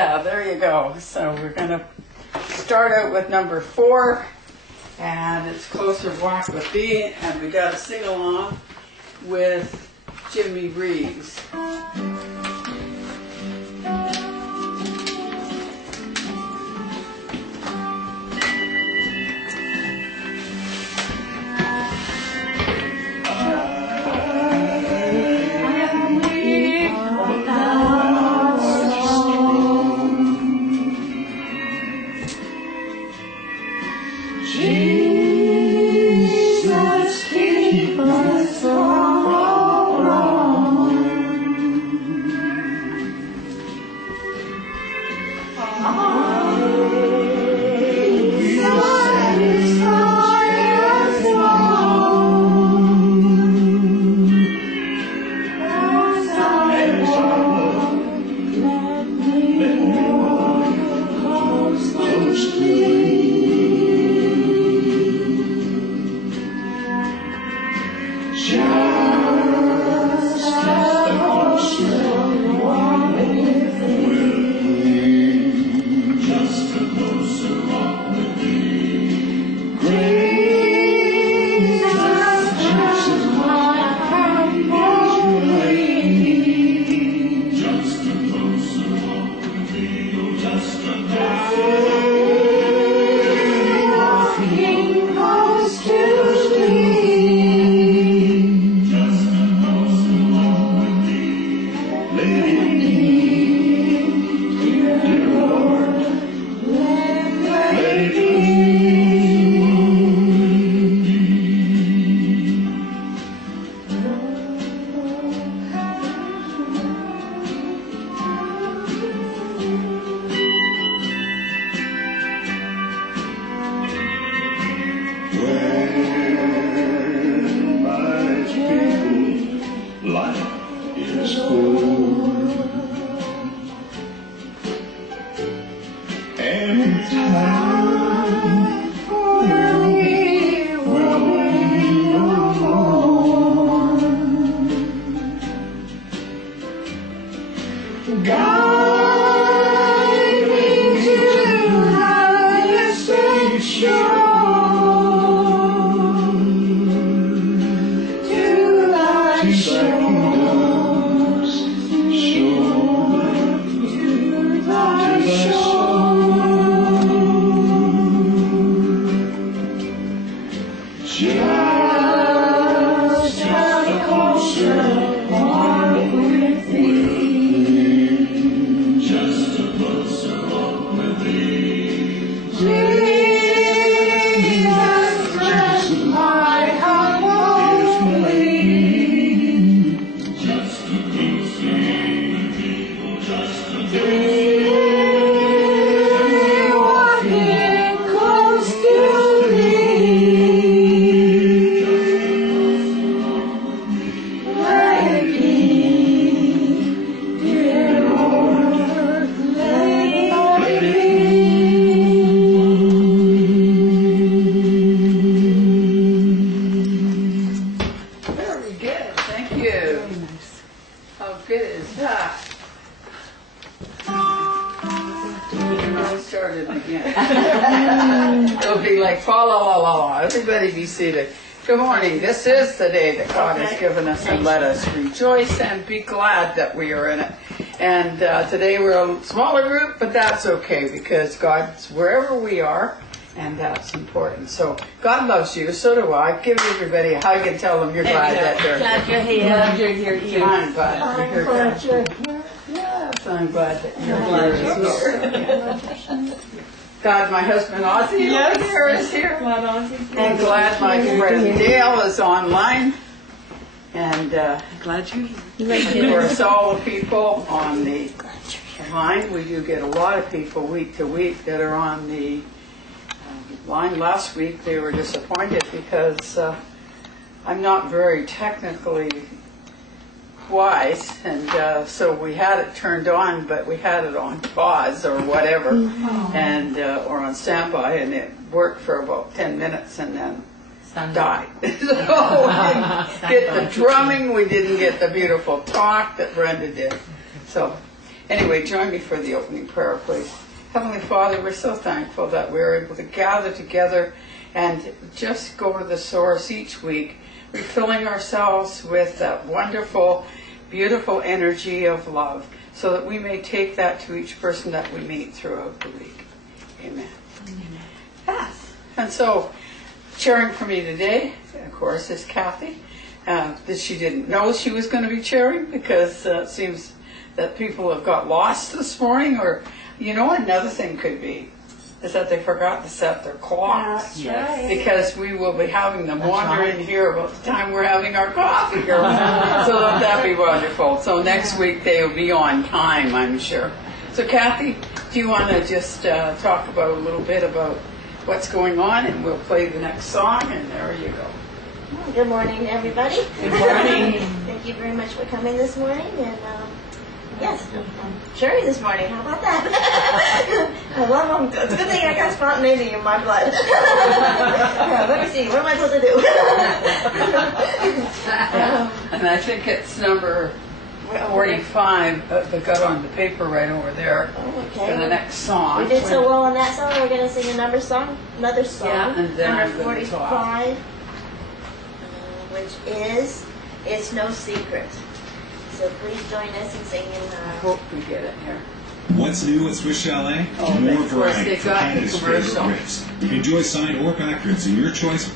Yeah, there you go. So we're going to start out with number 4, and it's Closer Walk with Thee, and we got to sing along with Jimmy Reeves. Good morning. This is the day that God has given us, and let us rejoice and be glad that we are in it. And today we're a smaller group, but that's okay because God's wherever we are, and that's important. So God loves you, so do I. Give everybody a hug and tell them you're glad that they're here. Glad you're here. I'm glad you're here. Yes, I'm glad that you're here. God, my husband Ozzy is here. Glad Ozzy's here. And glad my friend Dale is online. And glad you're here. for us all the people on the line, we do get a lot of people week to week that are on the line. Last week they were disappointed because I'm not very technically wise, and so we had it turned on, but we had it on pause or whatever, and or on standby, and it worked for about 10 minutes and then died. So we didn't get the drumming, we didn't get the beautiful talk that Brenda did. So Anyway, join me for the opening prayer, please. Heavenly Father, we're so thankful that we're able to gather together and just go to the source each week, refilling ourselves with that wonderful, beautiful energy of love, so that we may take that to each person that we meet throughout the week. Amen. Yes. And so, chairing for me today, of course, is Kathy. That she didn't know she was going to be chairing, because it seems that people have got lost this morning, or, another thing could be, is that they forgot to set their clocks. Yes. Right. Because we will be having them wander in here about the time we're having our coffee. So that'd be wonderful. So next week they will be on time, I'm sure. So Kathy, do you want to just talk about a little bit about what's going on, and we'll play the next song, and there you go. Good morning, everybody. Good morning. Thank you very much for coming this morning. And yes, I'm cheery this morning. How about that? I love them. It's a good thing I got spontaneity in my blood. Let me see. What am I supposed to do? And I think it's number 45 that got on the paper right over there. Oh, okay. For the next song. We did so well on that song. We're going to sing another song. Yeah, and then I'm number gonna 45, which is "It's No Secret." So please join us in singing. I hope we get it here. What's new at Swiss Chalet? Oh, More of course, variety they for got the Canada's favorite commercial. ribs. Enjoy side or back ribs in your choice.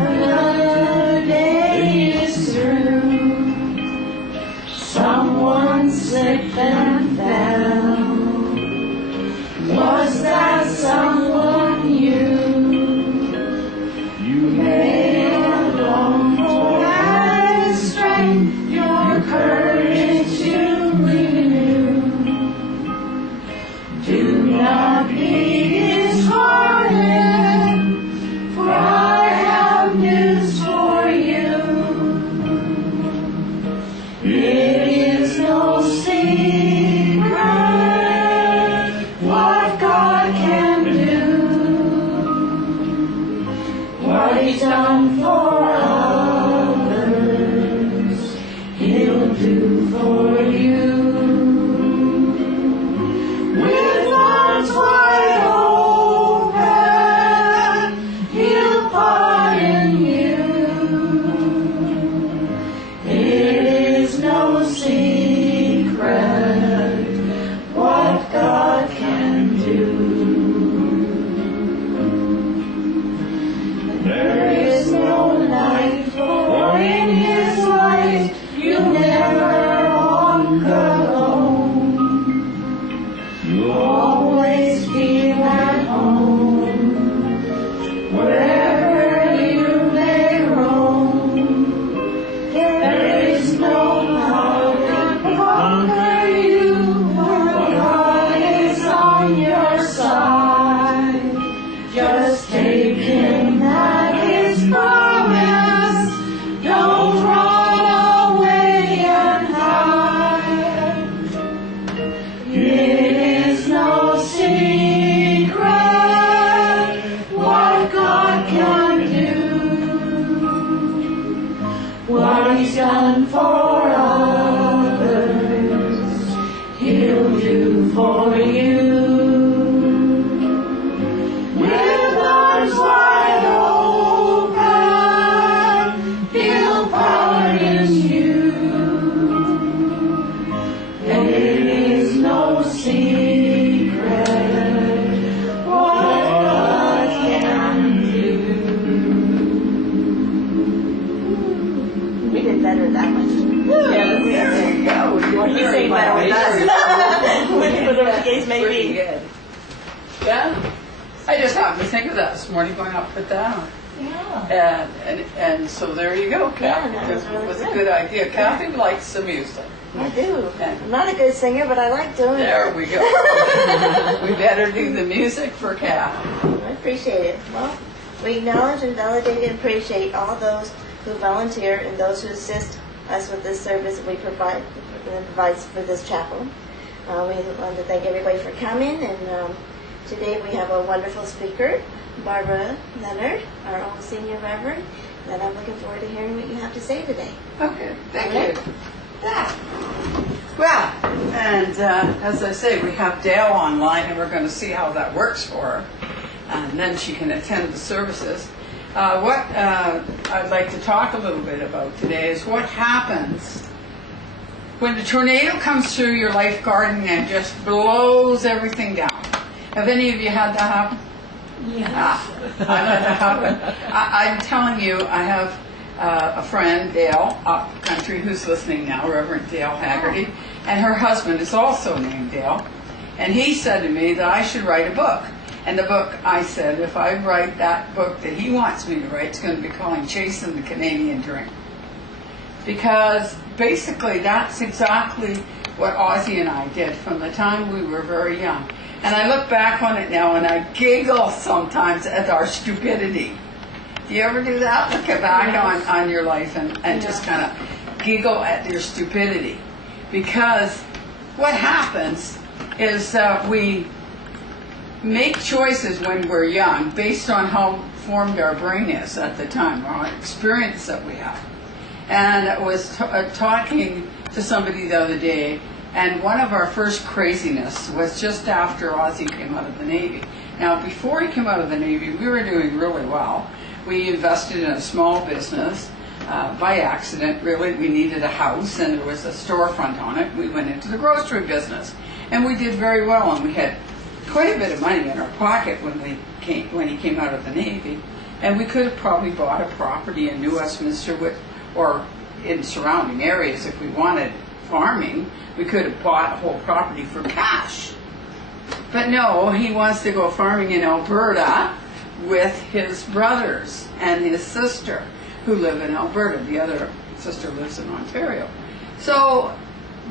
Another day is through. Someone slipped and fell. Was that someone you? You may have longed for that strength, your courage to renew. Do not be disheartened, for I have news for you. It is no secret what God can do. What He's done for others, He'll do for you. With arms wide open, He'll pardon you. It is no secret what God can do. There is no night, for in His light you'll never walk alone. You'll always be at home, wherever you may roam. There is no power that can conquer you, for God is on your side. Just take Him at His promise. Don't run away and hide. It is no secret what God can do. What He's done for others, He'll do for you. With arms wide open, He'll pardon you. And it is no secret what God can do. We did better that much. There you go. Well, you say better with us. Whatever the case may Pretty be. good. Yeah. I just happened to think of that this morning going up put that on. Yeah. And so there you go, Kathy. Yeah, that was really It was a good. good idea. Kathy likes the music. I do. Yeah. I'm not a good singer, but I like doing There it. we go. We better do the music for Kathy. I appreciate it. Well, we acknowledge and validate and appreciate all those who volunteer and those who assist us with this service we provide provides for this chapel. We want to thank everybody for coming, and today we have a wonderful speaker, Barbara Leonard, our own senior reverend, and I'm looking forward to hearing what you have to say today. Okay, thank you. Yeah. Well, and as I say, we have Dale online, and we're going to see how that works for her, and then she can attend the services. What I'd like to talk a little bit about today is what happens when the tornado comes through your life garden and just blows everything down. Have any of you had that happen? Yes. I've had that happen. I'm telling you, I have a friend, Dale, up country, who's listening now, Reverend Dale Haggerty, and her husband is also named Dale, and he said to me that I should write a book. And the book, I said, if I write that book that he wants me to write, it's going to be called Chasing the Canadian Dream. Because basically that's exactly what Ozzie and I did from the time we were very young. And I look back on it now and I giggle sometimes at our stupidity. Do you ever do that? Look back on your life and just kind of giggle at your stupidity. Because what happens is that we make choices when we're young based on how formed our brain is at the time, or our experience that we have. And I was talking to somebody the other day, and one of our first craziness was just after Ozzie came out of the Navy. Now, before he came out of the Navy, we were doing really well. We invested in a small business. By accident, really. We needed a house, and there was a storefront on it. We went into the grocery business, and we did very well, and we had quite a bit of money in our pocket when he came out of the Navy, and we could have probably bought a property in New Westminster or in surrounding areas if we wanted farming. We could have bought a whole property for cash. But no, he wants to go farming in Alberta with his brothers and his sister who live in Alberta. The other sister lives in Ontario. So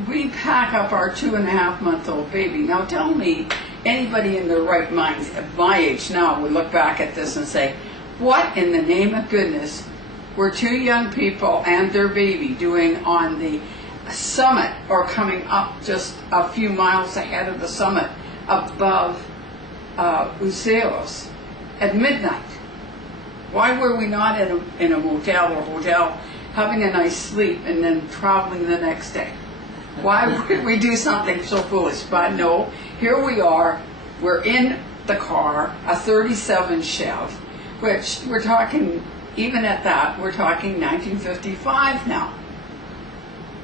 we pack up our 2.5-month-old baby. Now tell me, anybody in their right mind at my age now would look back at this and say, what in the name of goodness were two young people and their baby doing on the summit, or coming up just a few miles ahead of the summit above Useos at midnight? Why were we not in a motel or hotel having a nice sleep and then traveling the next day? Why would we do something so foolish? But no, here we are. We're in the car, a 37 Chev, which we're talking, even at that, we're talking 1955 now,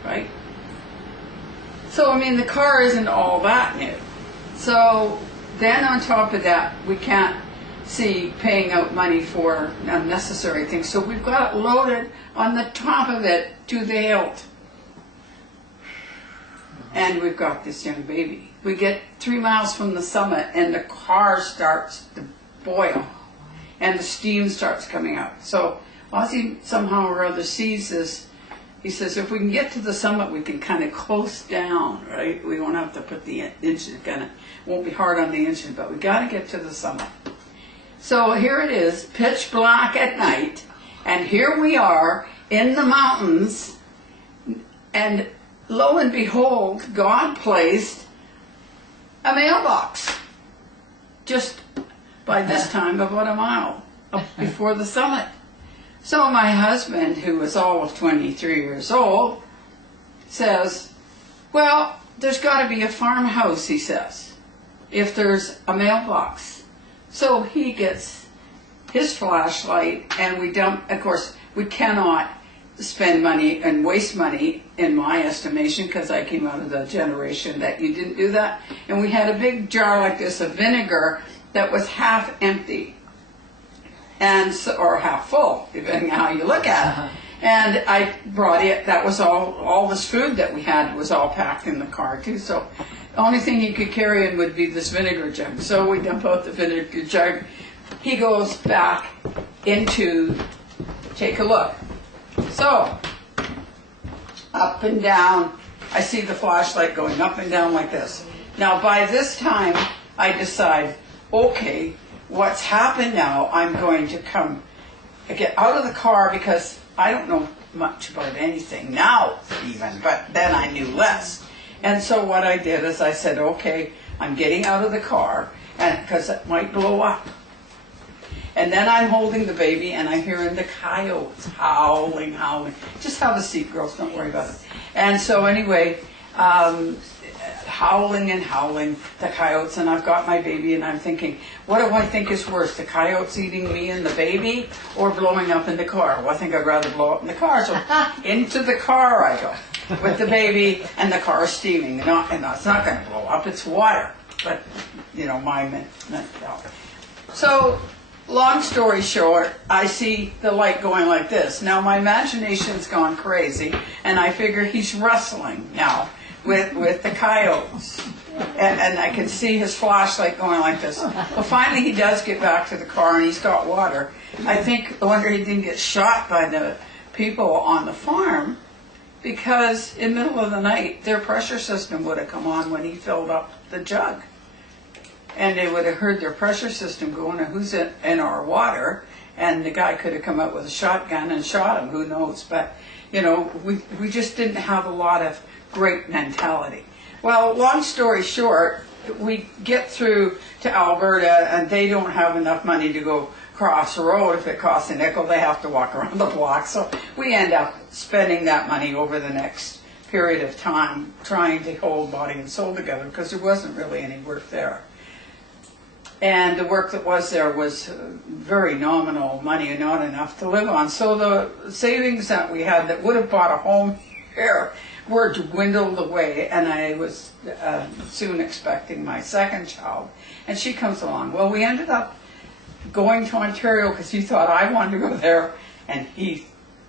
right? So, I mean, the car isn't all that new. So then on top of that, we can't see paying out money for unnecessary things. So we've got it loaded on the top of it to the hilt. And we've got this young baby. We get 3 miles from the summit and the car starts to boil and the steam starts coming out. So Ozzie somehow or other sees this. He says, if we can get to the summit, we can kind of close down, right? We won't have to put the engine, won't be hard on the engine, but we got to get to the summit. So here it is, pitch black at night, and here we are in the mountains, and lo and behold, God placed a mailbox just by this time about a mile up before the summit. So my husband, who was all of 23 years old, says, well, there's got to be a farmhouse, he says, if there's a mailbox. So he gets his flashlight and we dump. Of course, we cannot spend money and waste money, in my estimation, because I came out of the generation that you didn't do that. And we had a big jar like this of vinegar that was half empty, and so, or half full, depending on how you look at it. And I brought it. That was all this food that we had was all packed in the car too. So the only thing he could carry in would be this vinegar jug. So we dump out the vinegar jug. He goes back into, take a look. So, up and down, I see the flashlight going up and down like this. Now by this time, I decide, okay, what's happened now, I'm going to get out of the car because I don't know much about anything now even, but then I knew less. And so what I did is I said, okay, I'm getting out of the car, and because it might blow up. And then I'm holding the baby, and I'm hearing the coyotes howling. Just have a seat, girls, don't worry about it. And so anyway, howling, the coyotes, and I've got my baby, and I'm thinking, what do I think is worse, the coyotes eating me and the baby, or blowing up in the car? Well, I think I'd rather blow up in the car, so into the car I go with the baby, and the car is steaming, and it's not going to blow up, it's water, but, my mentality. So, long story short, I see the light going like this. Now, my imagination's gone crazy, and I figure he's wrestling now with the coyotes. And I can see his flashlight going like this. Well, finally he does get back to the car, and he's got water. I wonder he didn't get shot by the people on the farm, because in the middle of the night, their pressure system would have come on when he filled up the jug. And they would have heard their pressure system going, who's in our water? And the guy could have come out with a shotgun and shot him, who knows? But, we just didn't have a lot of great mentality. Well, long story short, we get through to Alberta, and they don't have enough money to go across the road. If it costs a nickel, they have to walk around the block. So we end up spending that money over the next period of time trying to hold body and soul together, because there wasn't really any work there. And the work that was there was very nominal money and not enough to live on. So the savings that we had that would have bought a home here were dwindled away, and I was soon expecting my second child. And she comes along. Well, we ended up going to Ontario because he thought I wanted to go there, and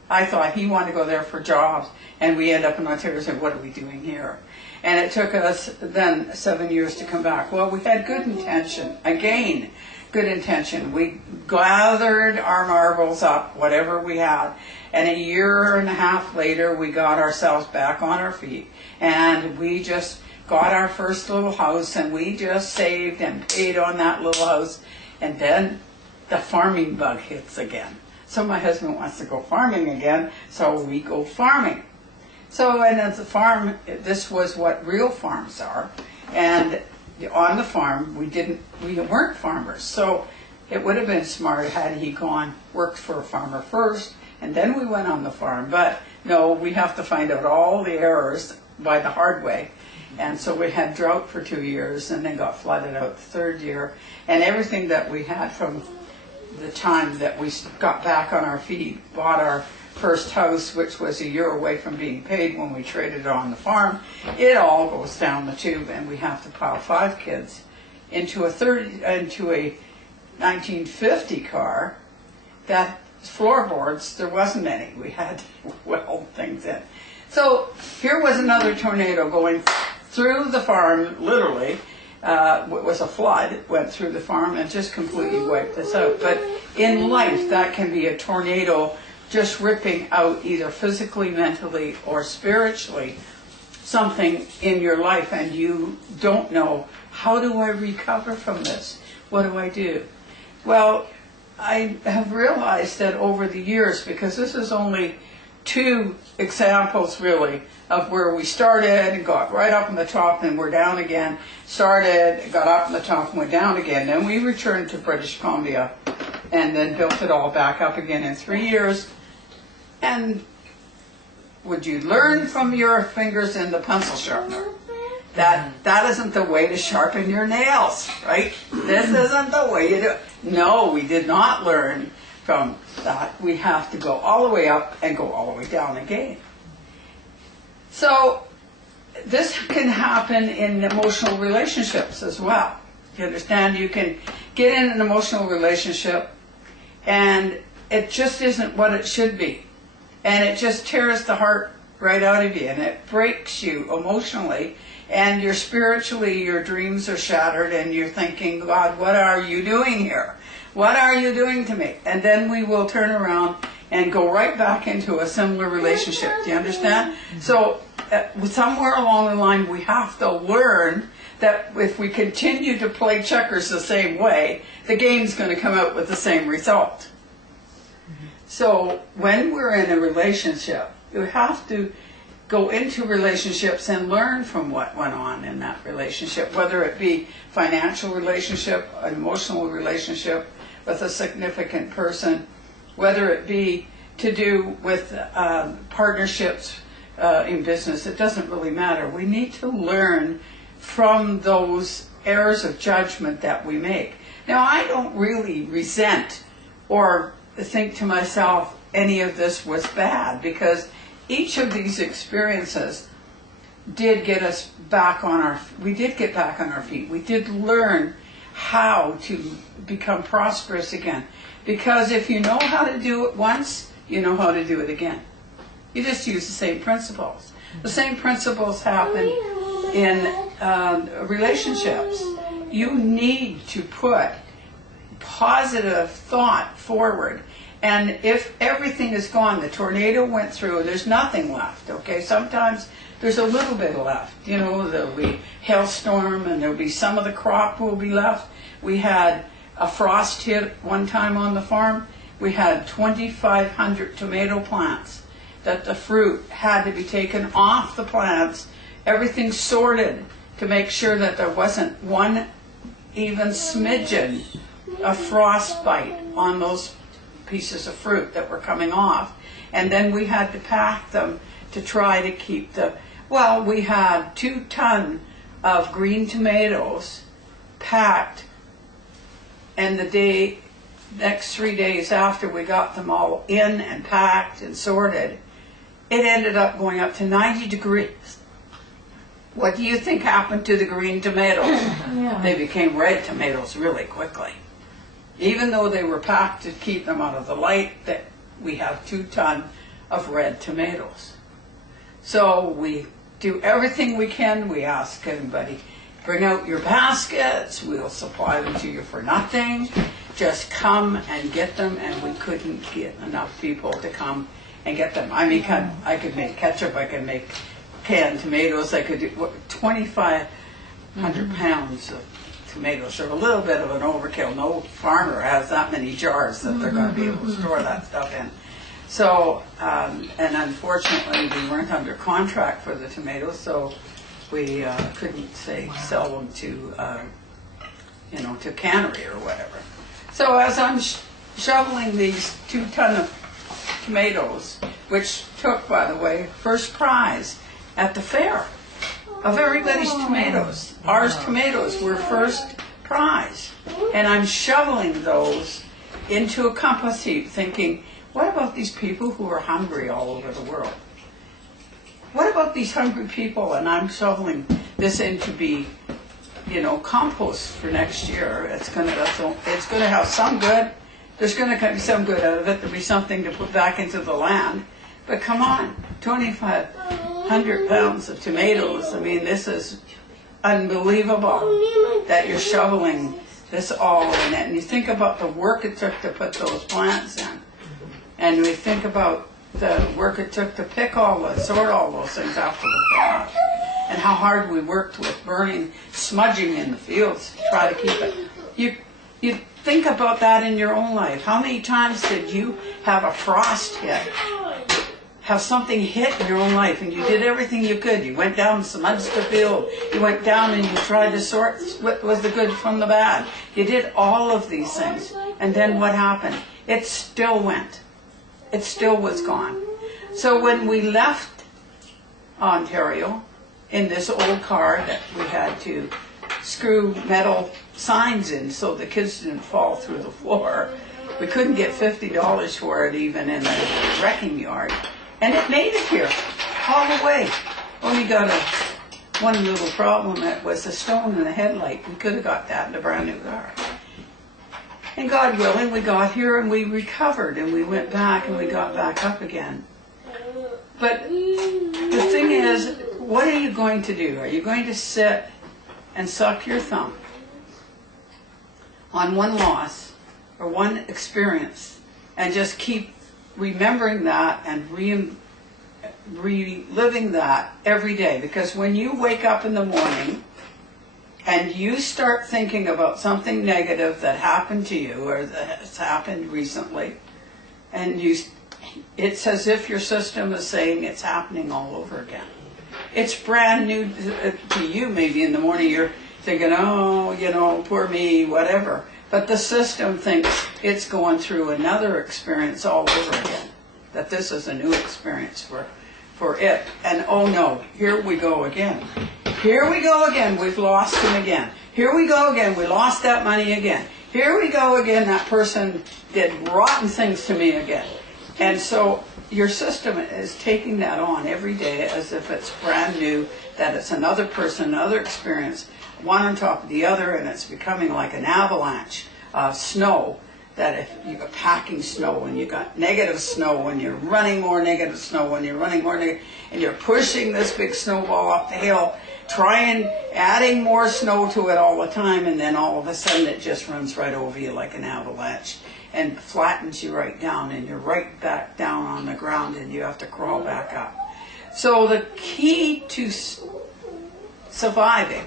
I thought he wanted to go there for jobs. And we end up in Ontario and said, what are we doing here? And it took us then 7 years to come back. Well, we had good intention. Again, good intention. We gathered our marbles up, whatever we had. And a year and a half later, we got ourselves back on our feet. And we just got our first little house, and we just saved and paid on that little house. And then the farming bug hits again. So my husband wants to go farming again, so we go farming. So, and at the farm, this was what real farms are, and on the farm, we weren't farmers, so it would have been smart had he worked for a farmer first, and then we went on the farm, but no, we have to find out all the errors by the hard way. And so we had drought for 2 years, and then got flooded out the third year, and everything that we had from the time that we got back on our feet, bought our first house, which was a year away from being paid when we traded it on the farm, it all goes down the tube, and we have to pile 5 kids into a 1950 car that floorboards, there wasn't any. We had to weld things in. So here was another tornado going through the farm, literally. It was a flood. It went through the farm and just completely wiped us out. But in life, that can be a tornado just ripping out either physically, mentally, or spiritually something in your life, and you don't know, how do I recover from this? What do I do? Well, I have realized that over the years, because this is only 2 examples really of where we started and got right up on the top and we're down again, started, got up on the top and went down again. Then we returned to British Columbia and then built it all back up again in 3 years. And would you learn from your fingers in the pencil sharpener? That isn't the way to sharpen your nails, right? This isn't the way to do it. No, we did not learn from that. We have to go all the way up and go all the way down again. So this can happen in emotional relationships as well. You understand? You can get in an emotional relationship and it just isn't what it should be. And it just tears the heart right out of you, and it breaks you emotionally, and you're spiritually, your dreams are shattered, and you're thinking, God, what are you doing here? What are you doing to me? And then we will turn around and go right back into a similar relationship. Do you understand? So somewhere along the line, we have to learn that if we continue to play checkers the same way, the game's going to come out with the same result. So when we're in a relationship, you have to go into relationships and learn from what went on in that relationship, whether it be financial relationship, an emotional relationship with a significant person, whether it be to do with partnerships in business. It doesn't really matter. We need to learn from those errors of judgment that we make. Now, I don't really resent or think to myself any of this was bad, because each of these experiences did get us back on our, we did get back on our feet. We did learn how to become prosperous again. Because if you know how to do it once, you know how to do it again. You just use the same principles. The same principles happen in relationships. You need to put positive thought forward. And if everything is gone, the tornado went through, there's nothing left, okay? Sometimes there's a little bit left. You know, there'll be hailstorm and there'll be some of the crop will be left. We had a frost hit one time on the farm. We had 2,500 tomato plants that the fruit had to be taken off the plants, everything sorted to make sure that there wasn't one even smidgen of frostbite on those pieces of fruit that were coming off. And then we had to pack them to try to keep the, well, we had 2 tons of green tomatoes packed, and the next 3 days after we got them all in and packed and sorted, it ended up going up to 90 degrees. What do you think happened to the green tomatoes? Yeah. They became red tomatoes really quickly. Even though they were packed to keep them out of the light, that we have 2 tons of red tomatoes. So we do everything we can. We ask everybody, bring out your baskets, we'll supply them to you for nothing. Just come and get them, and we couldn't get enough people to come and get them. I mean, I could make ketchup, I could make canned tomatoes, I could do 2,500 pounds of tomatoes are a little bit of an overkill. No farmer has that many jars that they're going to be able to store that stuff in. So, and unfortunately, we weren't under contract for the tomatoes, so we couldn't, say, sell them to, to cannery or whatever. So as I'm shoveling these 2 tons of tomatoes, which took, by the way, first prize at the fair of everybody's tomatoes. Ours tomatoes were first prize. And I'm shoveling those into a compost heap thinking, what about these people who are hungry all over the world? What about these hungry people? And I'm shoveling this in to be, compost for next year. It's going to have some good. There's going to be some good out of it. There'll be something to put back into the land. But come on, 2,500 pounds of tomatoes. I mean, this is unbelievable that you're shoveling this all in it. And you think about the work it took to put those plants in. And we think about the work it took to pick sort all those things after the frost. And how hard we worked with burning, smudging in the fields to try to keep it. You think about that in your own life. How many times did you have a frost hit? Have something hit in your own life, and you did everything you could. You went down and smudged the field. You went down and you tried to sort what was the good from the bad. You did all of these things. And then what happened? It still went. It still was gone. So when we left Ontario in this old car that we had to screw metal signs in so the kids didn't fall through the floor, we couldn't get $50 for it even in the wrecking yard. And it made it here, all the way. Only got one little problem, it was a stone in the headlight. We could have got that in a brand new car. And God willing, we got here and we recovered and we went back and we got back up again. But the thing is, what are you going to do? Are you going to sit and suck your thumb on one loss or one experience and just keep remembering that and reliving that every day? Because when you wake up in the morning and you start thinking about something negative that happened to you or that has happened recently, and it's as if your system is saying it's happening all over again. It's brand new to you. Maybe in the morning you're thinking, oh, you know, poor me, whatever. But the system thinks it's going through another experience all over again, that this is a new experience for it. And oh no, here we go again. Here we go again, we've lost him again. Here we go again, we lost that money again. Here we go again, that person did rotten things to me again. And so your system is taking that on every day as if it's brand new, that it's another person, another experience, one on top of the other, and it's becoming like an avalanche of snow, that if you've got packing snow and you've got negative snow and you're running more negative snow and you're running more negative, and you're pushing this big snowball up the hill, adding more snow to it all the time, and then all of a sudden it just runs right over you like an avalanche and flattens you right down, and you're right back down on the ground and you have to crawl back up. So the key to surviving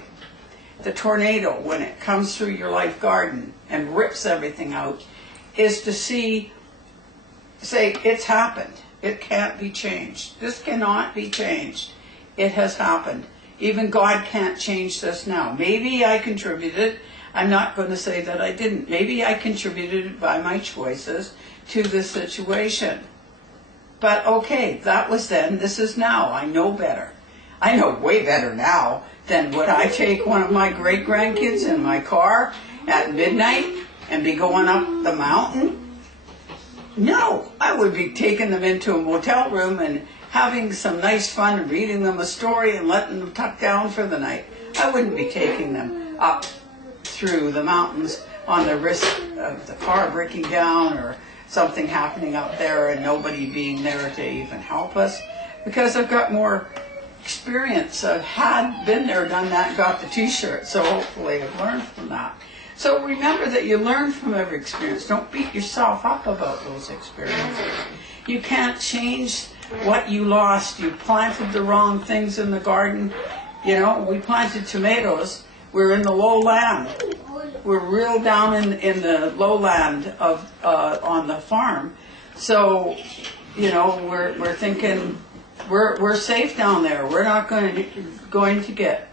the tornado when it comes through your life garden and rips everything out is to say, it's happened. It can't be changed. This cannot be changed. It has happened. Even God can't change this now. Maybe I contributed. I'm not going to say that I didn't. Maybe I contributed by my choices to this situation. But okay, that was then. This is now. I know better. I know way better now than would I take one of my great-grandkids in my car at midnight and be going up the mountain? No, I would be taking them into a motel room and having some nice fun and reading them a story and letting them tuck down for the night. I wouldn't be taking them up through the mountains on the risk of the car breaking down or something happening up there and nobody being there to even help us, because I've got more experience. I've been there, done that, got the t-shirt, so hopefully I've learned from that. So remember that you learn from every experience. Don't beat yourself up about those experiences. You can't change what you lost. You planted the wrong things in the garden. You know, we planted tomatoes. We're in the lowland. We're real down in the lowland of on the farm. So, you know, we're thinking we're safe down there. We're not going to get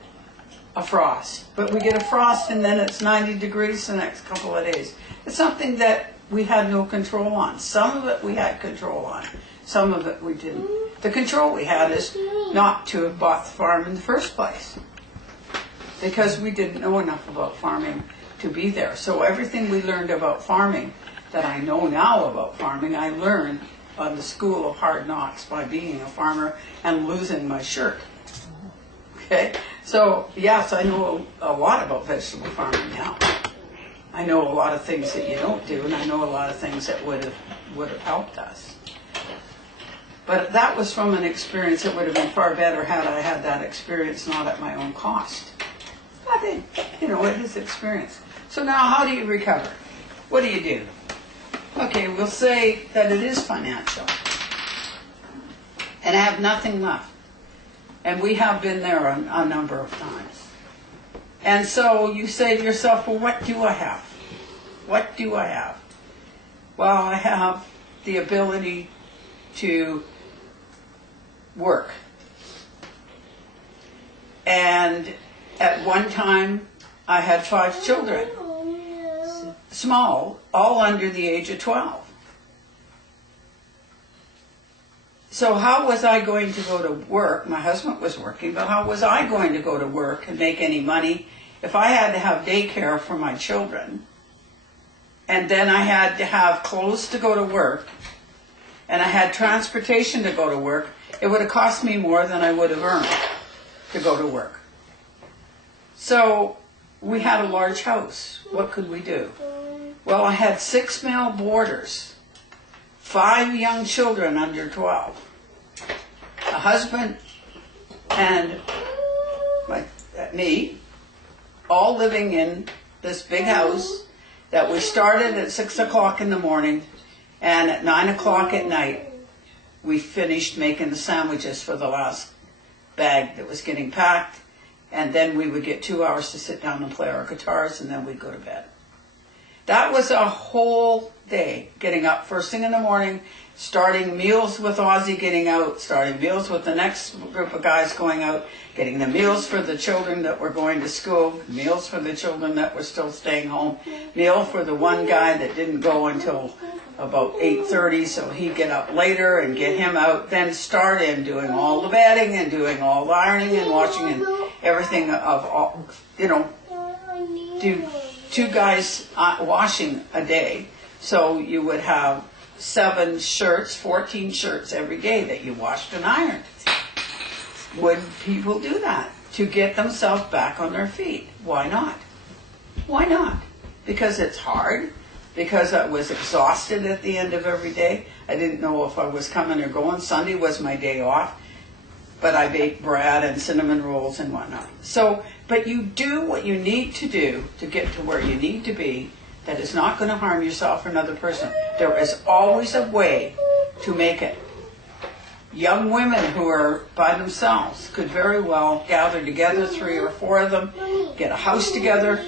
a frost. But we get a frost and then it's 90 degrees the next couple of days. It's something that we had no control on. Some of it we had control on. Some of it we didn't. The control we had is not to have bought the farm in the first place, because we didn't know enough about farming to be there. So everything we learned about farming that I know now about farming, I learned on the School of Hard Knocks by being a farmer and losing my shirt. Okay? So, yes, I know a lot about vegetable farming now. I know a lot of things that you don't do, and I know a lot of things that would have helped us. But that was from an experience that would have been far better had I had that experience not at my own cost. I think, you know, it is experience. So now how do you recover? What do you do? Okay, we'll say that it is financial. And I have nothing left. And we have been there a number of times. And so you say to yourself, well, what do I have? What do I have? Well, I have the ability to work. And at one time, I had 5 children. Small, all under the age of 12. So how was I going to go to work? My husband was working, but how was I going to go to work and make any money if I had to have daycare for my children, and then I had to have clothes to go to work, and I had transportation to go to work? It would have cost me more than I would have earned to go to work. So we had a large house. What could we do? Well, I had 6 male boarders, 5 young children under 12, a husband and me, all living in this big house that we started at 6 o'clock in the morning, and at 9 o'clock at night we finished making the sandwiches for the last bag that was getting packed, and then we would get 2 hours to sit down and play our guitars, and then we'd go to bed. That was a whole day, getting up first thing in the morning, starting meals with Ozzy getting out, starting meals with the next group of guys going out, getting the meals for the children that were going to school, meals for the children that were still staying home, meal for the one guy that didn't go until about 8:30, so he'd get up later and get him out, then start in doing all the bedding and doing all the ironing and washing and everything of all, do 2 guys washing a day. So you would have 7 shirts, 14 shirts every day that you washed and ironed. Would people do that to get themselves back on their feet? Why not? Why not? Because it's hard. Because I was exhausted at the end of every day. I didn't know if I was coming or going. Sunday was my day off. But I baked bread and cinnamon rolls and whatnot. So, but you do what you need to do to get to where you need to be that is not going to harm yourself or another person. There is always a way to make it. Young women who are by themselves could very well gather together, 3 or 4 of them, get a house together.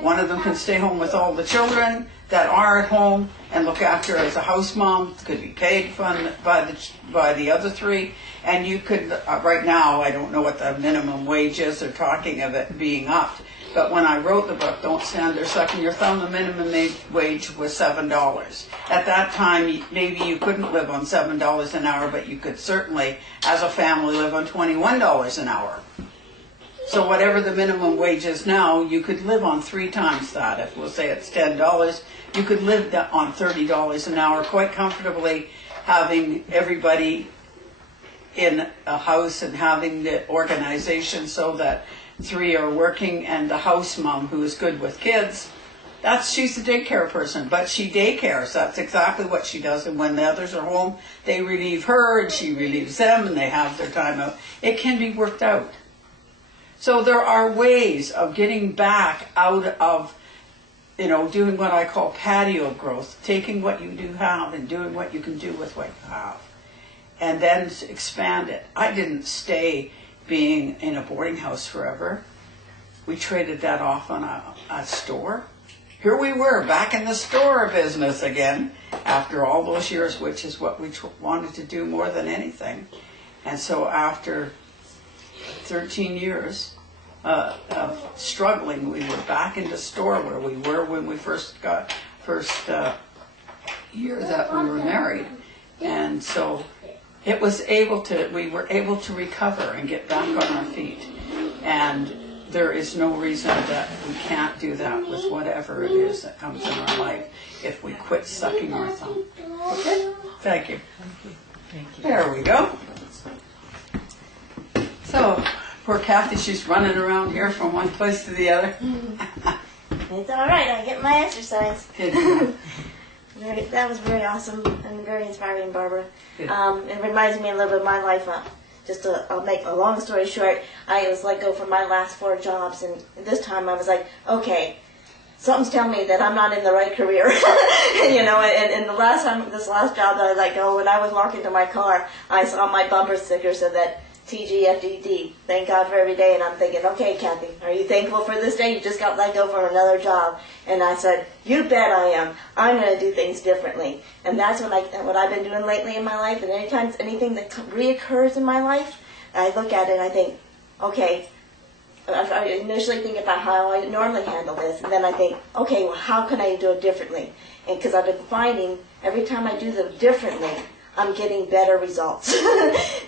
One of them can stay home with all the children that are at home and look after her as a house mom, could be paid by the other 3. And you could, right now, I don't know what the minimum wage is, they're talking of it being upped. But when I wrote the book, Don't Stand There Sucking Your Thumb, the minimum wage was $7. At that time, maybe you couldn't live on $7 an hour, but you could certainly, as a family, live on $21 an hour. So whatever the minimum wage is now, you could live on 3 times that. If we'll say it's $10, you could live on $30 an hour quite comfortably, having everybody in a house and having the organization so that 3 are working, and the house mom who is good with kids, she's a daycare person, but she daycares. That's exactly what she does. And when the others are home, they relieve her and she relieves them and they have their time out. It can be worked out. So there are ways of getting back out of, doing what I call patio growth, taking what you do have and doing what you can do with what you have, and then expand it. I didn't stay being in a boarding house forever. We traded that off on a store. Here we were back in the store business again after all those years, which is what we wanted to do more than anything. And so after 13 years of struggling, we were back in the store where we were when we first year that we were married. And so we were able to recover and get back on our feet. And there is no reason that we can't do that with whatever it is that comes in our life if we quit sucking our thumb. Okay? Thank you. There we go. So, poor Kathy, she's running around here from one place to the other. It's all right. I get my exercise. Good. That was very awesome and very inspiring, Barbara. It reminds me a little bit of my life. I'll make a long story short. I was let go from my last 4 jobs, and this time I was like, okay, something's telling me that I'm not in the right career. And this last job that I let go, when I was walking to my car, I saw my bumper sticker said that TGFDD, thank God for every day. And I'm thinking, okay, Kathy, are you thankful for this day? You just got let go from another job. And I said, you bet I am. I'm going to do things differently. And that's what I've been doing lately in my life. And anytime anything that reoccurs in my life, I look at it and I think, okay, I initially think about how I normally handle this. And then I think, okay, well, how can I do it differently? And because I've been finding every time I do them differently, I'm getting better results.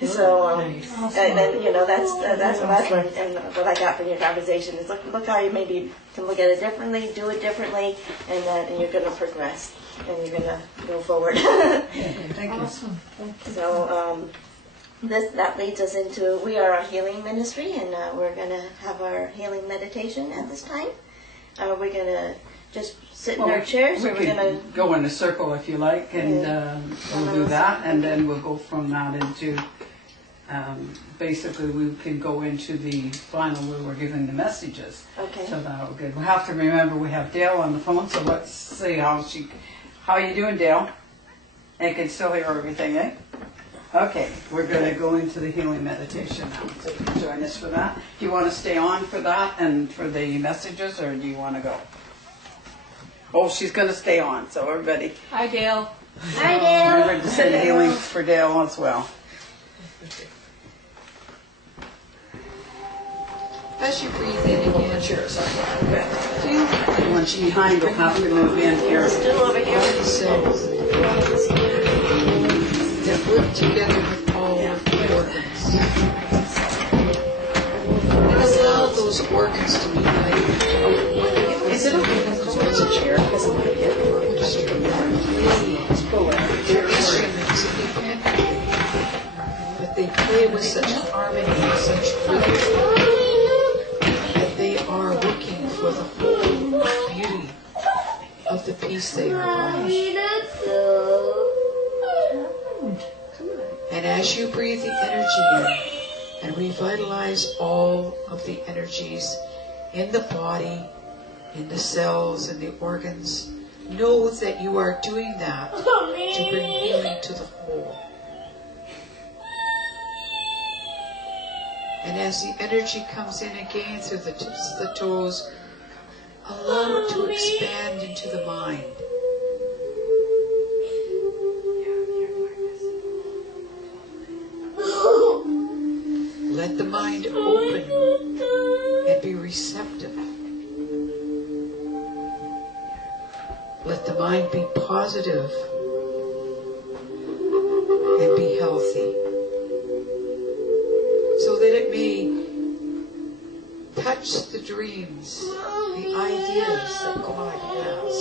So, and then, that's what I learned and what I got from your conversation is look how you maybe can look at it differently, do it differently, and you're going to progress and you're going to go forward. Thank you. Awesome. So, that leads us into, we are a healing ministry, and we're going to have our healing meditation at this time. We're going to just sit in our chairs. We can go in a circle if you like, and we'll do that, and then we'll go from that into, basically we can go into the final where we're giving the messages. Okay. So that'll be good. We'll have to remember we have Dale on the phone, so let's see how you doing, Dale? I can still hear everything, eh? Okay, we're going to go into the healing meditation now. So you can join us for that. Do you want to stay on for that and for the messages, or do you want to go? Oh, she's going to stay on, so everybody Hi, Dale. Hi, Dale. remember to send healing for Dale as well. As you breathe in again, feel The one behind will have to move in here. Still over here. the cells that work together with all the organs. And allow those organs to be like Is it okay if there's a chair? Because I'm going to get they're instruments that they can't play, but they play with such harmony and such rhythm that they are working for the whole beauty of the piece they are playing. And as you breathe the energy in and revitalize all of the energies in the body, in the cells, in the organs, know that you are doing that to bring healing to the whole. And as the energy comes in again through the tips of the toes, allow it to expand into the mind. Let the mind open and be receptive. Let the mind be positive and be healthy, so that it may touch the dreams, the ideas that God has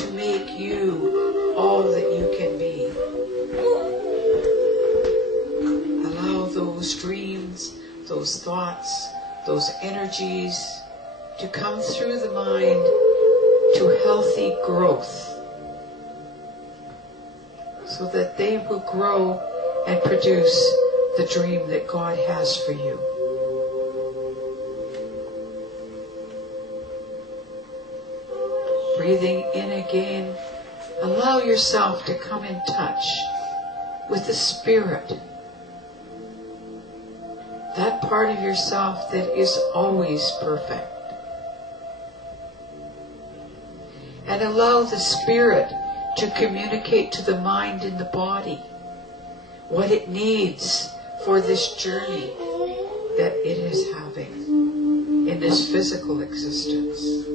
to make you all that you can be. Allow those dreams, those thoughts, those energies to come through the mind to healthy growth, so that they will grow and produce the dream that God has for you. Breathing in again, allow yourself to come in touch with the Spirit, that part of yourself that is always perfect. And allow the Spirit to communicate to the mind and the body what it needs for this journey that it is having in this physical existence.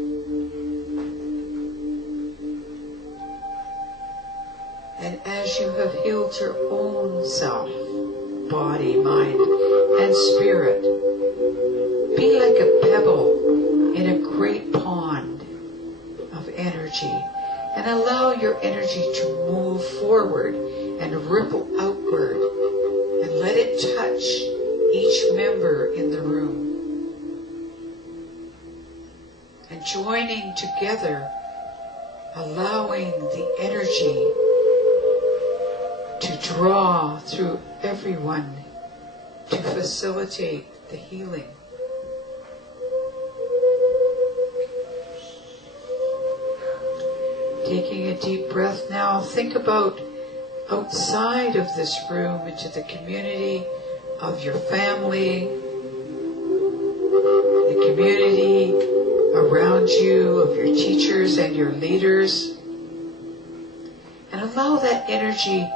And as you have healed your own self, body, mind, and spirit, be like a pebble in a great pond of energy, and allow your energy to move forward and ripple outward, and let it touch each member in the room. And joining together, allowing the energy to draw through everyone to facilitate the healing. Taking a deep breath now, think about outside of this room into the community of your family, the community around you, of your teachers and your leaders, and allow that energy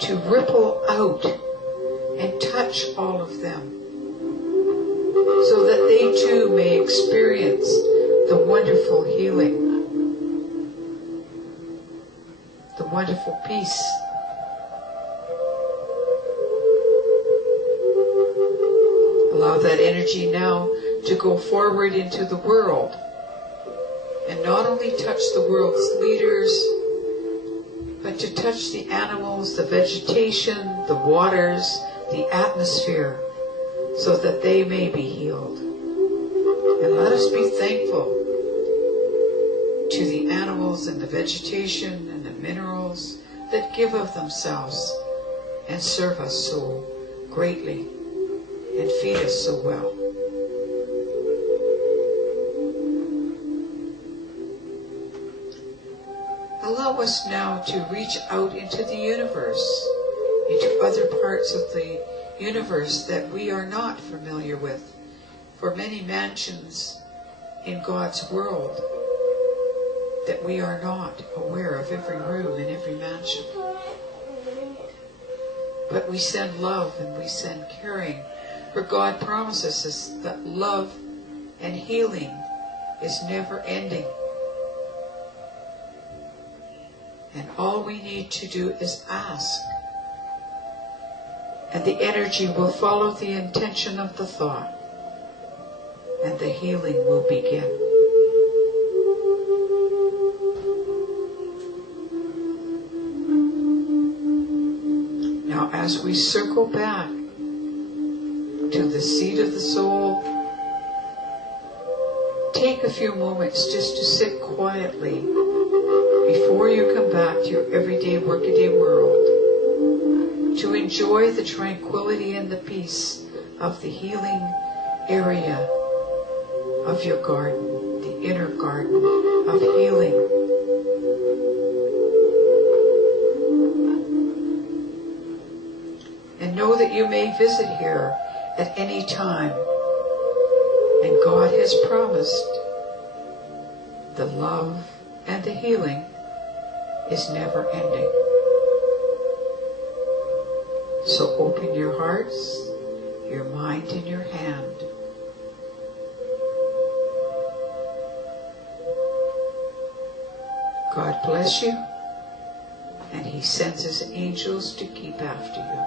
to ripple out and touch all of them, so that they too may experience the wonderful healing, the wonderful peace. Allow that energy now to go forward into the world, and not only touch the world's leaders, but to touch the animals, the vegetation, the waters, the atmosphere, so that they may be healed. And let us be thankful to the animals and the vegetation and the minerals that give of themselves and serve us so greatly and feed us so well. Allow us now to reach out into the universe, into other parts of the universe that we are not familiar with. For many mansions in God's world that we are not aware of every room in every mansion. But we send love and we send caring, for God promises us that love and healing is never ending. And all we need to do is ask. And the energy will follow the intention of the thought. And the healing will begin. Now, as we circle back to the seat of the soul, take a few moments just to sit quietly before you come back to your everyday workaday world, to enjoy the tranquility and the peace of the healing area of your garden, the inner garden of healing. And know that you may visit here at any time. And God has promised the love and the healing is never ending. So open your hearts, your mind, and your hand. God bless you, and He sends His angels to keep after you.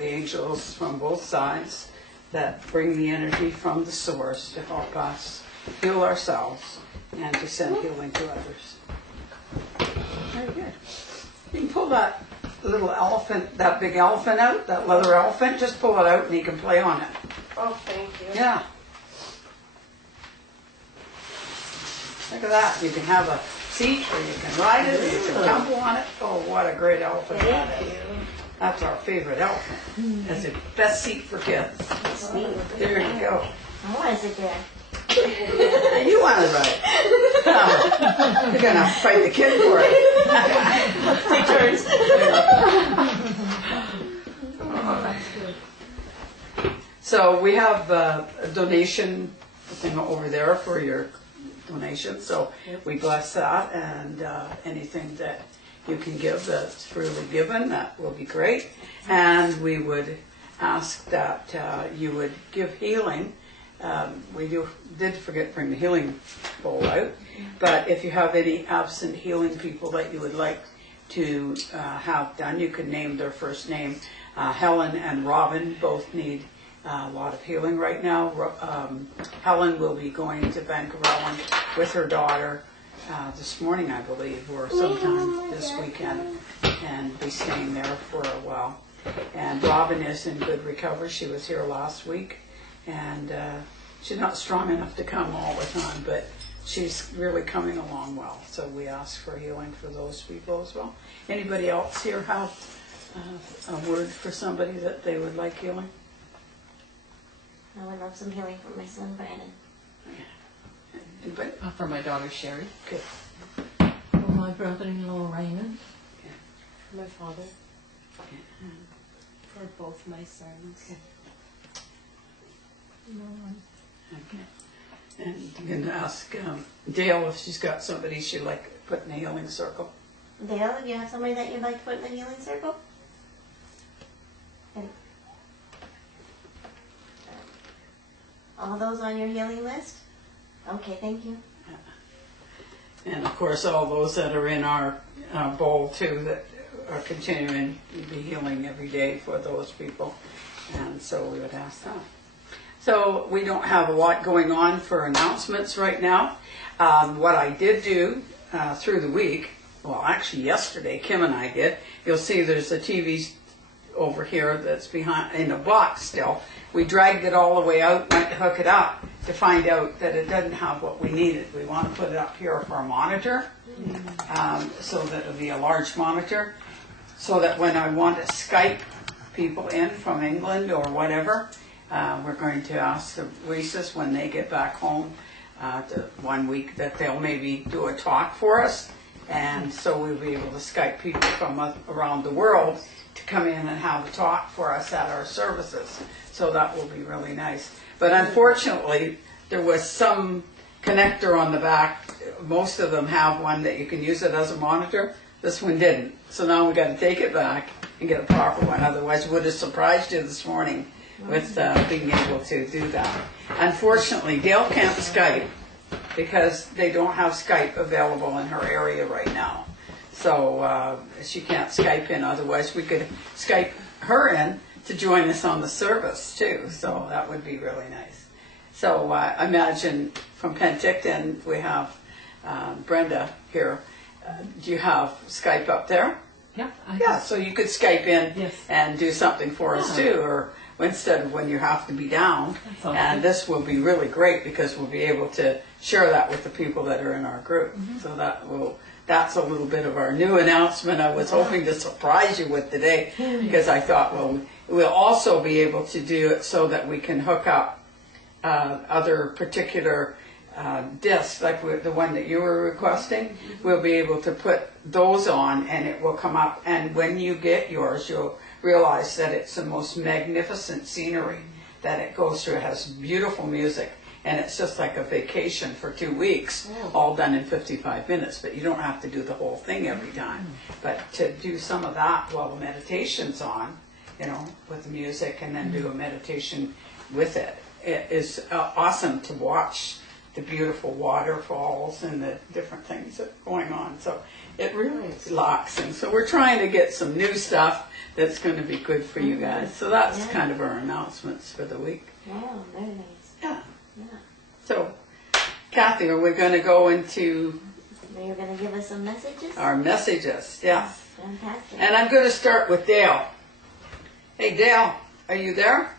Angels from both sides that bring the energy from the source to help us heal ourselves and to send healing to others. Very good. You can pull that little elephant, that big elephant out, that leather elephant, just pull it out and you can play on it. Oh, thank you. Yeah. Look at that. You can have a seat or you can ride it or you can tumble on it. Oh, what a great elephant that is. That's our favorite elephant. That's the best seat for kids. Sweet. There you go. I want to sit there. You want to ride. You're going to fight the kid for it. Take turns. So we have a donation thing over there for your donation. So we bless that, and anything that you can give that's freely given, that will be great. And we would ask that you would give healing. We did forget to bring the healing bowl out, but if you have any absent healing people that you would like to have done, you can name their first name. Helen and Robin both need a lot of healing right now. Helen will be going to Vancouver with her daughter this morning, I believe, or sometime this weekend, and be staying there for a while. And Robin is in good recovery. She was here last week, and she's not strong enough to come all the time, but she's really coming along well. So we ask for healing for those people as well. Anybody else here have a word for somebody that they would like healing? I would love some healing from my son, Brandon. Anybody? For my daughter Sherry. Good. For my brother-in-law Raymond. Yeah. For my father. For both my sons. Okay. And I'm going to ask Dale if she's got somebody she'd like to put in the healing circle. Dale, do you have somebody that you'd like to put in the healing circle? And all those on your healing list? Okay, thank you. And of course, all those that are in our bowl too, that are continuing to be healing every day for those people. And so we would ask that. Does So we don't have a lot going on for announcements right now. What I did do through the week, well, actually yesterday, Kim and I did. You'll see there's a TV over here that's behind in a box still. We dragged it all the way out, went to hook it up to find out that it doesn't have what we needed. We want to put it up here for a monitor, so that it'll be a large monitor, so that when I want to Skype people in from England or whatever, we're going to ask the Reeses when they get back home 1 week that they'll maybe do a talk for us, and so we'll be able to Skype people from around the world to come in and have a talk for us at our services. So that will be really nice. But unfortunately, there was some connector on the back. Most of them have one that you can use it as a monitor. This one didn't. So now we got to take it back and get a proper one. Otherwise, we would have surprised you this morning with being able to do that. Unfortunately, Dale can't Skype because they don't have Skype available in her area right now. So she can't Skype in. Otherwise, we could Skype her in to join us on the service too. So that would be really nice. So imagine from Penticton we have Brenda here. Do you have Skype up there? Yeah. Yeah, so you could Skype in Yes. and do something for us too, or instead of when you have to be down. And this will be really great because we'll be able to share that with the people that are in our group. So that's a little bit of our new announcement I was hoping to surprise you with today, because I thought, well, we'll also be able to do it so that we can hook up other particular discs, like the one that you were requesting. We'll be able to put those on and it will come up, and when you get yours, you'll realize that it's the most magnificent scenery that it goes through. It has beautiful music, and it's just like a vacation for 2 weeks, all done in 55 minutes, but you don't have to do the whole thing every time. But to do some of that while the meditation's on, with the music, and then do a meditation with it, it is awesome to watch the beautiful waterfalls and the different things that are going on. So it really is relaxing. So we're trying to get some new stuff that's going to be good for you guys. So that's kind of our announcements for the week. Wow, very nice. Yeah. Yeah. So, Kathy, are we going to go into So you're going to give us some messages? our messages? Yeah. Fantastic. And I'm going to start with Dale. Hey, Dale, are you there?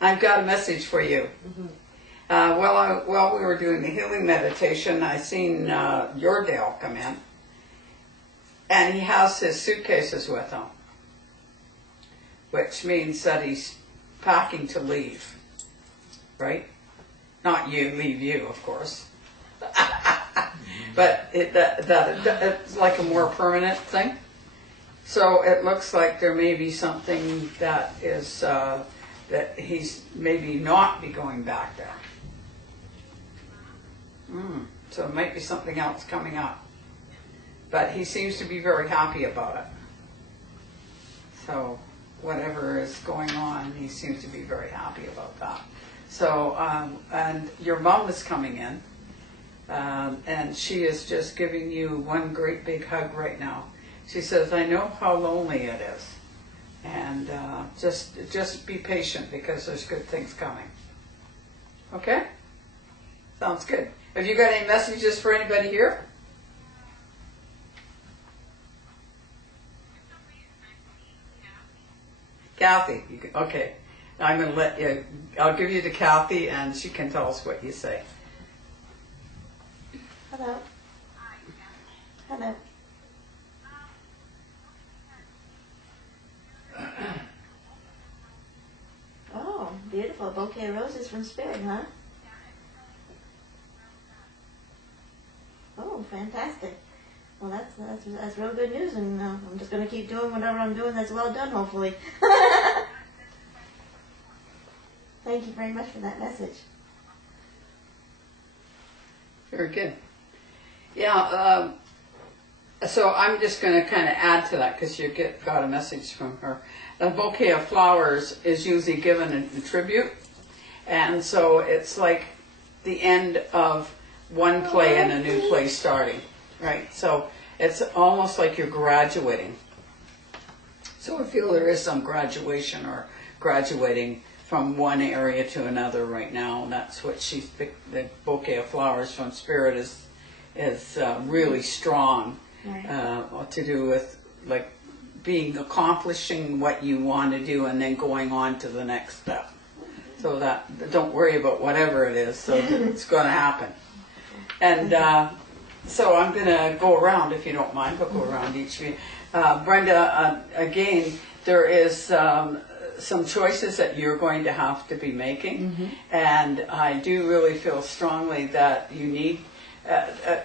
I've got a message for you. While we were doing the healing meditation, I seen your Dale come in, and he has his suitcases with him, which means that he's packing to leave, right? Not leave you, of course. But it's like a more permanent thing. So it looks like there may be something that is that he's maybe not be going back there. So it might be something else coming up. But he seems to be very happy about it. So whatever is going on, he seems to be very happy about that. So, and your mom is coming in, and she is just giving you one great big hug right now. She says, I know how lonely it is, and just be patient because there's good things coming. Okay? Sounds good. Have you got any messages for anybody here? Kathy, okay. I'm going to let you, I'll give you to Kathy and she can tell us what you say. Hello. Hello. Oh, beautiful. Bouquet of roses from Spirit, huh? Oh, fantastic. Well, that's real good news, and I'm just going to keep doing whatever I'm doing that's well done, hopefully. Thank you very much for that message. Very good. Yeah, so I'm just going to kind of add to that because you got a message from her. A bouquet of flowers is usually given in tribute, and so it's like the end of one play and a new play starting, right? So it's almost like you're graduating. So I feel there is some graduation or graduating from one area to another right now. And that's what she's picked. The bouquet of flowers from Spirit is really strong, to do with like accomplishing what you want to do and then going on to the next step. So that don't worry about whatever it is. So it's going to happen. And so I'm going to go around, if you don't mind. I'll go around each of you. Brenda, again, there is some choices that you're going to have to be making, and I do really feel strongly that you need,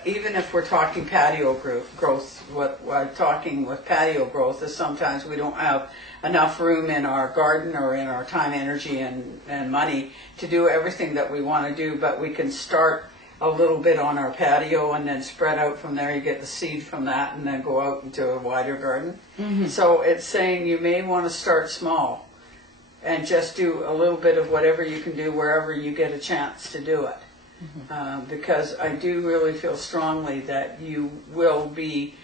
even if we're talking patio growth, what I'm talking with patio growth is sometimes we don't have enough room in our garden or in our time, energy, and money to do everything that we want to do, but we can start a little bit on our patio and then spread out from there. You get the seed from that and then go out into a wider garden. So it's saying you may want to start small and just do a little bit of whatever you can do wherever you get a chance to do it. Because I do really feel strongly that you will be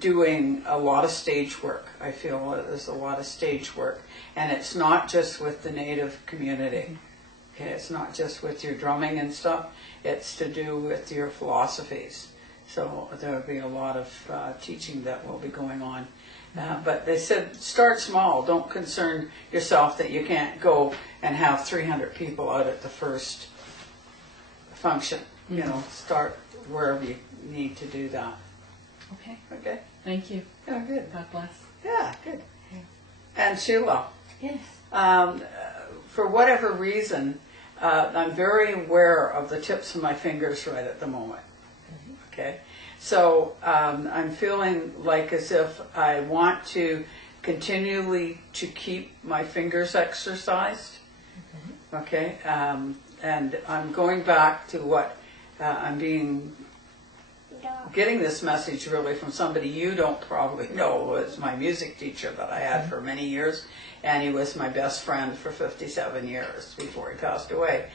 doing a lot of stage work. I feel there's a lot of stage work, and it's not just with the Native community. Okay, it's not just with your drumming and stuff. It's to do with your philosophies. So there'll be a lot of teaching that will be going on. But they said start small. Don't concern yourself that you can't go and have 300 people out at the first function. You know, start wherever you need to do that. Okay. Okay? Thank you. Yeah, good. God bless. Yeah, good. And Sheila, Yes. for whatever reason, I'm very aware of the tips of my fingers right at the moment. Okay? So I'm feeling like as if I want to continually to keep my fingers exercised. Okay? And I'm going back to what I'm getting this message really from somebody you don't probably know, was my music teacher that I had for many years, and he was my best friend for 57 years before he passed away.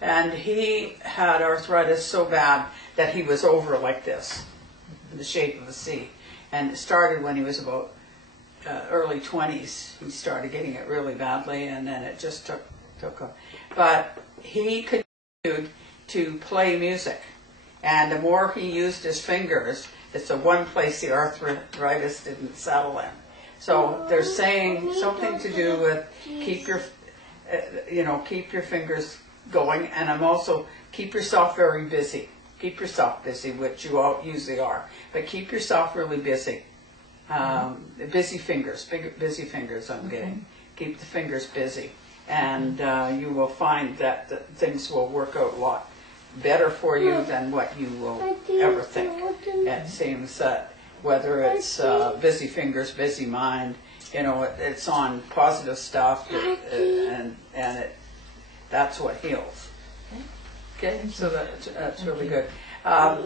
And he had arthritis so bad that he was over like this, in the shape of a C. And it started when he was about early 20s. He started getting it really badly, and then it just took off. But he continued to play music. And the more he used his fingers, it's the one place the arthritis didn't settle in. So they're saying something to do with keep your fingers going, and I'm also keep yourself very busy. Keep yourself busy, which you all usually are, but keep yourself really busy. Busy fingers, busy fingers. I'm getting. Keep the fingers busy, and you will find that things will work out a lot better for you than what you will ever think. It seems that whether it's busy fingers, busy mind, it's on positive stuff, and that's what heals. Okay, so that's really good.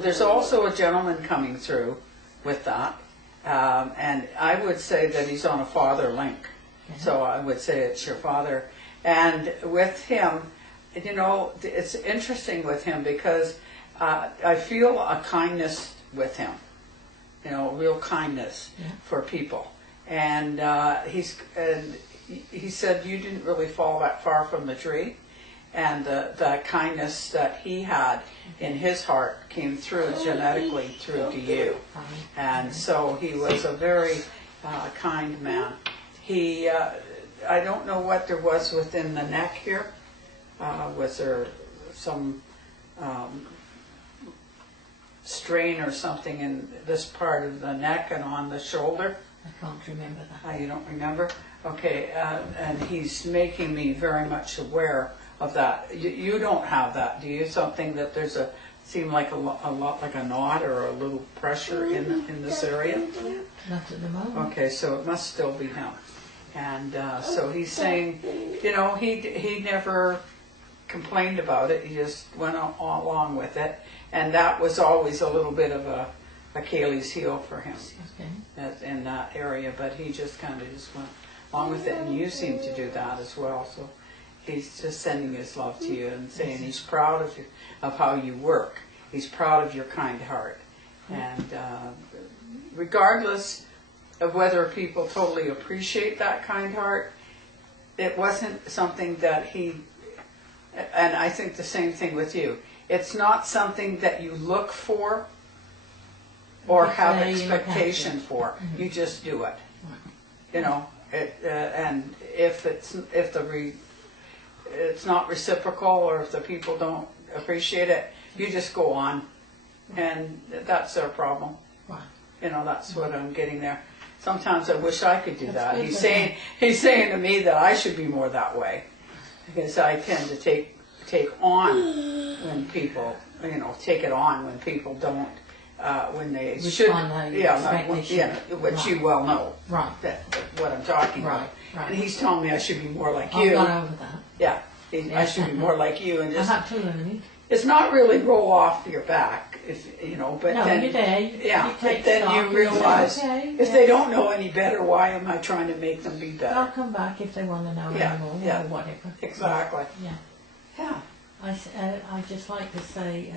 There's also a gentleman coming through with that, and I would say that he's on a father link. So I would say it's your father, and with him, it's interesting with him because I feel a kindness with him, real kindness for people. And he said you didn't really fall that far from the tree, and the kindness that he had in his heart came through genetically through to you. And so he was a very kind man. He, I don't know what there was within the neck here. Was there some strain or something in this part of the neck and on the shoulder? I can't remember that. You don't remember? Okay, and he's making me very much aware of that. You don't have that, do you? Something that there's seem like a lot like a knot or a little pressure in this area? Not at the moment. Okay, so it must still be him. And so he's saying, he never complained about it. He just went along with it, and that was always a little bit of a Achilles heel for him in that area. But he just kind of just went along with it, and you seem to do that as well. So he's just sending his love to you and saying he's proud of you, of how you work. He's proud of your kind heart, and regardless of whether people totally appreciate that kind heart, it wasn't something that he, and I think the same thing with you. It's not something that you look for or have expectation for. You just do it. You know, and if it's not reciprocal, or if the people don't appreciate it, you just go on, and that's their problem. Right. You know, that's what I'm getting there. Sometimes I wish I could do That's that. good He's for saying to me that I should be more that way, because I tend to take on when people, you know, take it on when people don't, when they Respond should, how you yeah, expect they should. yeah, which Right. you well know. Right. That what I'm talking about. Right, right. And he's telling me I should be more like I've you. gone over that. Yeah, I should be more like you, and I just, had to learn it. it's not really roll off your back, if you know, but No, then you're there. yeah, You but take then stock you and say, realize okay, if yes. they don't know any better, why am I trying to make them be They'll better? come back if they want to know Yeah, anymore yeah. or whatever. Exactly. Yeah. Yeah. I just like to say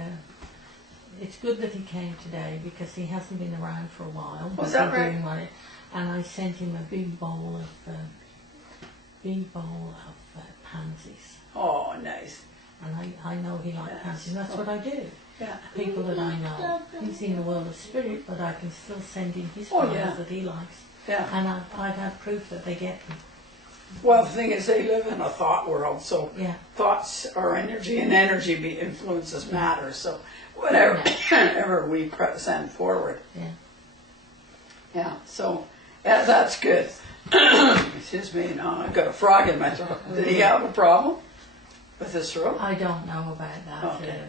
it's good that he came today because he hasn't been around for a while. Was that right? And I sent him a big bowl of pansies. Oh, nice. And I know he likes Yes. pansies. That's what I do. Yeah. People that I know. He's in the world of spirit, but I can still send him his Oh, flowers yeah. that he likes. Yeah. And I've had proof that they get them. Well, the thing is, they live in a thought world, so Yeah. thoughts are energy, and energy influences matter. So whatever, whatever we send forward. Yeah. Yeah. So that's good. Excuse me. Now I've got a frog in my throat. Did he have a problem with his throat? I don't know about that. Okay.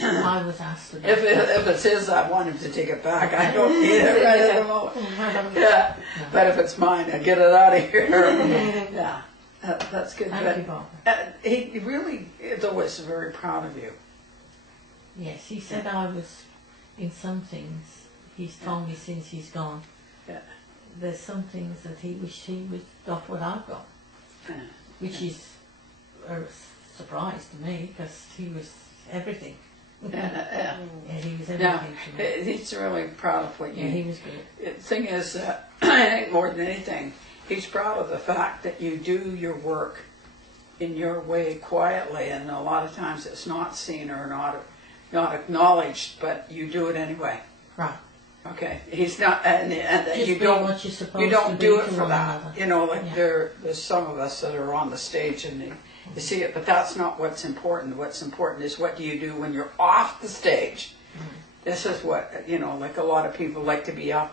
I was asked about If it's his, I want him to take it back. I don't need it right at the moment. Yeah, but if it's mine, I get it out of here. Yeah, that's good. Thank you, Barbara. He really is always very proud of you. Yes, he said I was in some things. He's told me since he's gone. Yeah. There's some things that he wished he would got what I've got, Yeah. which is a surprise to me because he was everything. Yeah. Yeah, he was Yeah, everything to me. he's really proud of what Yeah, you. he was good. The thing is, I think more than anything, he's proud of the fact that you do your work in your way quietly, and a lot of times it's not seen or not acknowledged, but you do it anyway. Right. Okay, he's not, and Just you be don't, what you're supposed you don't to do be it to for one that. another. You know, like Yeah. there's some of us that are on the stage and you see it, but that's not what's important. What's important is what do you do when you're off the stage. This is what, you know, like a lot of people like to be up.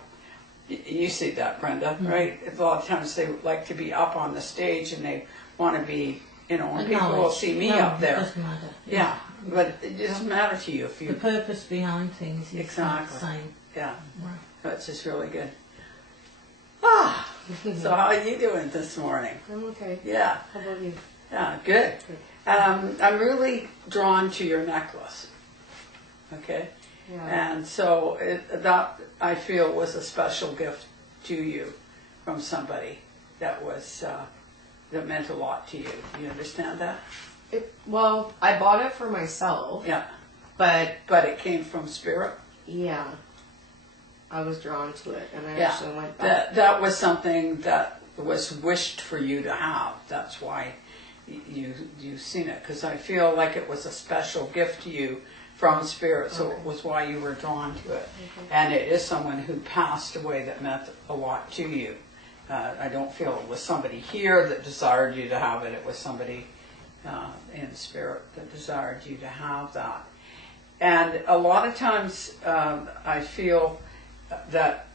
You see that, Brenda, right? A lot of times they like to be up on the stage and they want to be, you know, and people will Acknowledged. see me No, up It there. doesn't matter. Yeah, but it doesn't matter to you if The you, purpose behind things is not Exactly. the same. yeah, Right. that's just really good. Ah, so how are you doing this morning? I'm okay. Yeah, How about you? yeah, good. I'm really drawn to your necklace. Okay, Yeah. and so that I feel was a special gift to you from somebody that was that meant a lot to you. You understand that? Well, I bought it for myself, Yeah, but but it came from spirit. yeah, I was drawn to it, and I Yeah, actually went back. that was something that was wished for you to have. That's why you've seen it, because I feel like it was a special gift to you from spirit, so it was why you were drawn to it. And it is someone who passed away that meant a lot to you. I don't feel it was somebody here that desired you to have it. It was somebody in spirit that desired you to have that. And a lot of times I feel that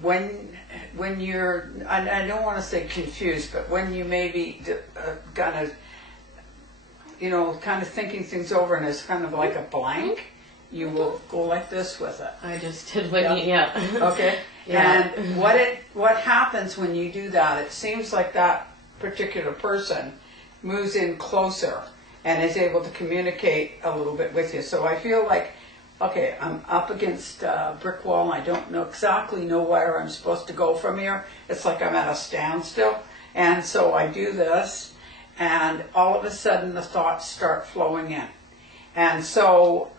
when you're, I don't want to say confused, but when you maybe kind of, you know, kind of thinking things over and it's kind of like a blank, you will go like this with it. I just did what Yeah. you, yeah. Okay? Yeah. And what happens when you do that, it seems like that particular person moves in closer and is able to communicate a little bit with you. So I feel like, okay, I'm up against a brick wall and I don't exactly know where I'm supposed to go from here. It's like I'm at a standstill. And so I do this, and all of a sudden the thoughts start flowing in. And so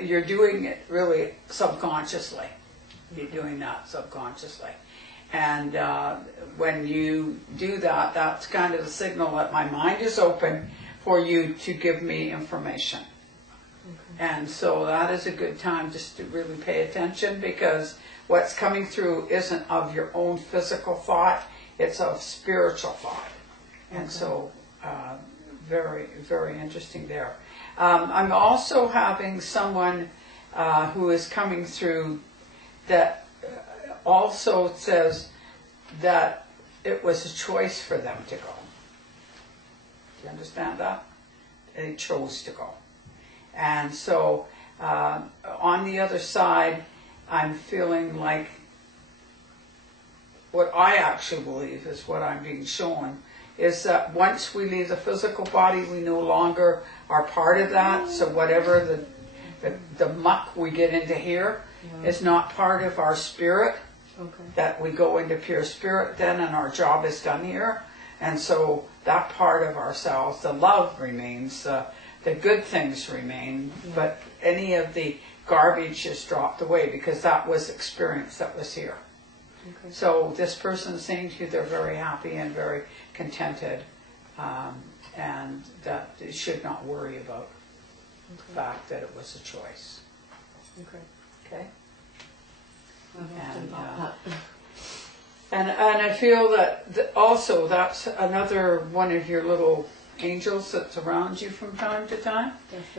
you're doing it really subconsciously. You're doing that subconsciously. And when you do that, that's kind of the signal that my mind is open for you to give me information. And so that is a good time just to really pay attention, because what's coming through isn't of your own physical thought, it's of spiritual thought. And so very, very interesting there. I'm also having someone who is coming through that also says that it was a choice for them to go. Do you understand that? They chose to go. And so on the other side, I'm feeling like what I actually believe is what I'm being shown is that once we leave the physical body, we no longer are part of that. So whatever the muck we get into here is not part of our spirit. Okay. That we go into pure spirit then, and our job is done here. And so that part of ourselves, the love remains, the good things remain, but any of the garbage is dropped away, because that was experience that was here. Okay. So this person is saying to you they're very happy and very contented, and that they should not worry about the fact that it was a choice. Okay. Okay? And, And I feel that also that's another one of your little angels that's around you from time to time,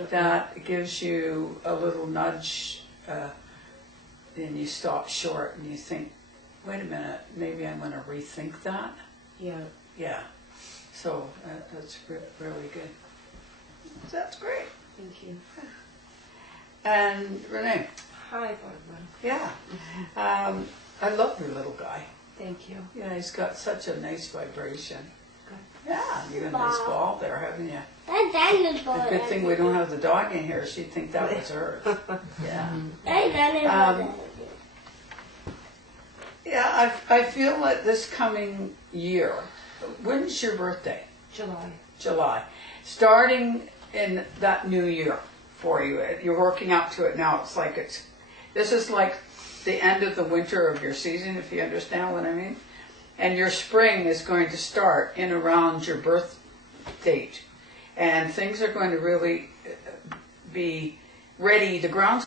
that gives you a little nudge, and you stop short and you think, wait a minute, maybe I'm going to rethink that. Yeah. Yeah. So that's really good. That's great. Thank you. And Renee. Hi, Barbara. Yeah. I love your little guy. Thank you. Yeah, he's got such a nice vibration. Good. Yeah, you got a nice ball there, haven't you? That's Daniel's ball. A good thing we don't have the dog in here. She'd think that was hers. Yeah. That's Daniel's ball. Yeah, I feel like this coming year, when's your birthday? July. July. Starting in that new year for you. You're working up to it now. It's like this is like the end of the winter of your season, if you understand what I mean. And your spring is going to start in around your birth date. And things are going to really be ready. The ground's